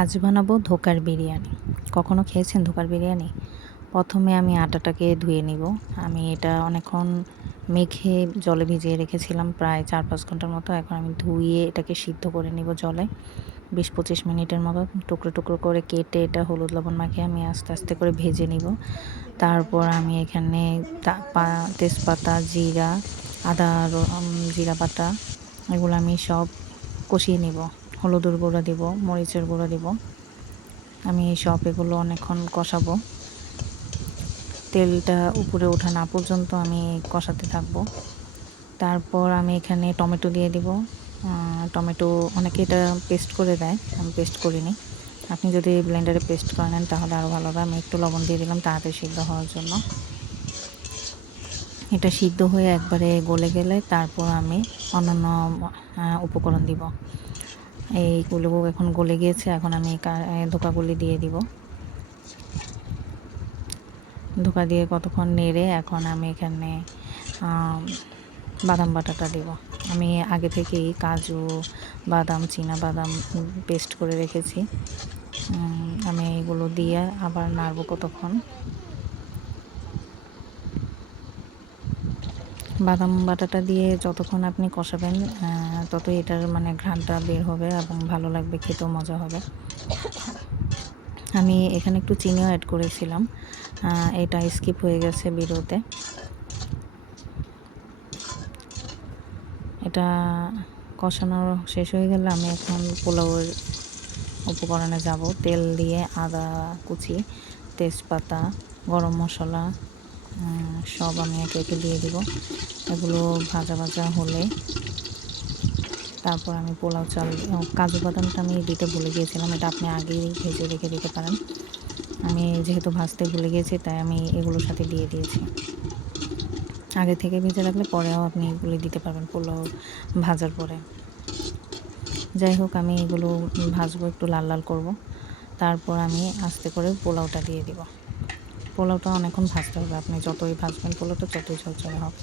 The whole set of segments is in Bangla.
আজ বানাবো ধোকার বিরিয়ানি। কখনো খেয়েছেন ধোকার বিরিয়ানি? প্রথমে আমি আটাটাকে ধুয়ে নিব। আমি এটা অনেকক্ষণ মেখে জলে ভিজিয়ে রেখেছিলাম প্রায় চার পাঁচ ঘণ্টার মতো। এখন আমি ধুয়ে এটাকে সিদ্ধ করে নিব জলে। বিশ পঁচিশ মিনিটের মতো টুকরো টুকরো করে কেটে এটা হলুদ লবণ মাখিয়ে আমি আস্তে আস্তে করে ভেজে নিব। তারপর আমি এখানে তেজপাতা, জিরা, আদা জিরা পাতা, এগুলো আমি সব কষিয়ে নিব। হলুদের গুঁড়ো দিব, মরিচের গুঁড়ো দিব। আমি এই সব এগুলো অনেকক্ষণ কষাবো। তেলটা উপরে ওঠা না পর্যন্ত আমি কষাতে থাকব। তারপর আমি এখানে টমেটো দিয়ে দিব। টমেটো অনেকে এটা পেস্ট করে দেয়, আমি পেস্ট করিনি। আপনি যদি ব্লেন্ডারে পেস্ট করে নেন তাহলে আরও ভালো হবে। আমি একটু লবণ দিয়ে দিলাম, তাড়াতাড়ি সিদ্ধ হওয়ার জন্য। এটা সিদ্ধ হয়ে একবারে গলে গেলে তারপর আমি অন্যান্য উপকরণ দিব। এইগুলো এখন গলে গিয়েছে, এখন আমি ধোকাগুলি দিয়ে দিব। ধোকা দিয়ে কতক্ষণ নেড়ে এখন আমি এখানে বাদাম বাটাটা দেব। আমি আগে থেকেই কাজু, বাদাম, চীনা বাদাম পেস্ট করে রেখেছি। আমি এগুলো দিয়ে আবার নাড়বো কতক্ষণ। বাদাম বাটাটা দিয়ে যতক্ষণ আপনি কষাবেন তত এটার মানে ঘ্রাণটা বের হবে এবং ভালো লাগবে, খেতেও মজা হবে। আমি এখানে একটু চিনিও অ্যাড করেছিলাম। এটা স্কিপ হয়ে গেছে বিরোতে। এটা কষানো শেষ হয়ে গেলে আমি এখন পোলাওয়ের উপকরণে যাব। তেল দিয়ে আদা কুচি, তেজপাতা, গরম মশলা সব আমি একে একে দিয়ে দিব। এগুলো ভাজা ভাজা হলে তারপর আমি পোলাও চাল কাজু বাদামটা আমি দিতে ভুলে গিয়েছিলাম। এটা আপনি আগেই ভেজে রেখে দিতে পারেন। আমি যেহেতু ভাজতে ভুলে গিয়েছি, তাই আমি এগুলোর সাথে দিয়ে দিয়েছি। আগে থেকে ভেজে রাখলে পরেও আপনি এগুলি দিতে পারবেন পোলাও ভাজার পরে। যাই হোক, আমি এগুলো ভাজবো, একটু লাল লাল করব। তারপর আমি আস্তে করে পোলাওটা দিয়ে দিব। পোলাওটা অনেকক্ষণ ভাজতে হবে। আপনি যতই ভাজবেন পোলাওটা ততই ঝরঝরে হবে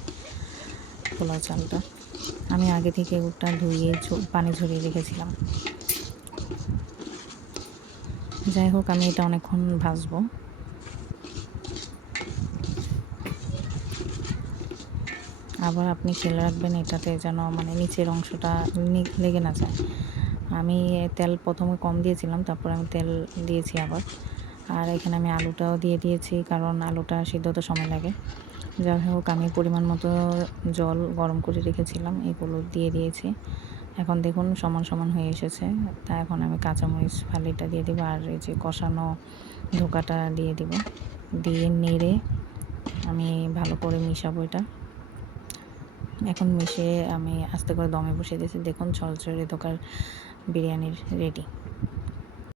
পোলাও চালটা। আমি আগে থেকে ওটা ধুয়ে পানি ঝরিয়ে রেখেছিলাম। যাই হোক, আমি এটা অনেকক্ষণ ভাজবো। আবার আপনি খেলে রাখবেন, এটাতে যেন মানে নিচের অংশটা লেগে না যায়। আমি তেল প্রথমে কম দিয়েছিলাম, তারপর আমি তেল দিয়েছি আবার। আর এখানে আমি আলুটাও দিয়ে দিয়েছি, কারণ আলুটা সিদ্ধ তো সময় লাগে। যাই হোক, আমি পরিমাণ মতো জল গরম করে রেখেছিলাম, এগুলো দিয়ে দিয়েছি। এখন দেখুন, সমান সমান হয়ে এসেছে। তা এখন আমি কাঁচামরিচ ফালিটা দিয়ে দেবো, আর এই যে কষানো ধোকাটা দিয়ে দিব। দিয়ে নেড়ে আমি ভালো করে মিশাবো এটা। এখন মিশিয়ে আমি আস্তে করে দমে বসিয়ে দিয়েছি। দেখুন, ঝরঝরে ধোকার বিরিয়ানির রেডি।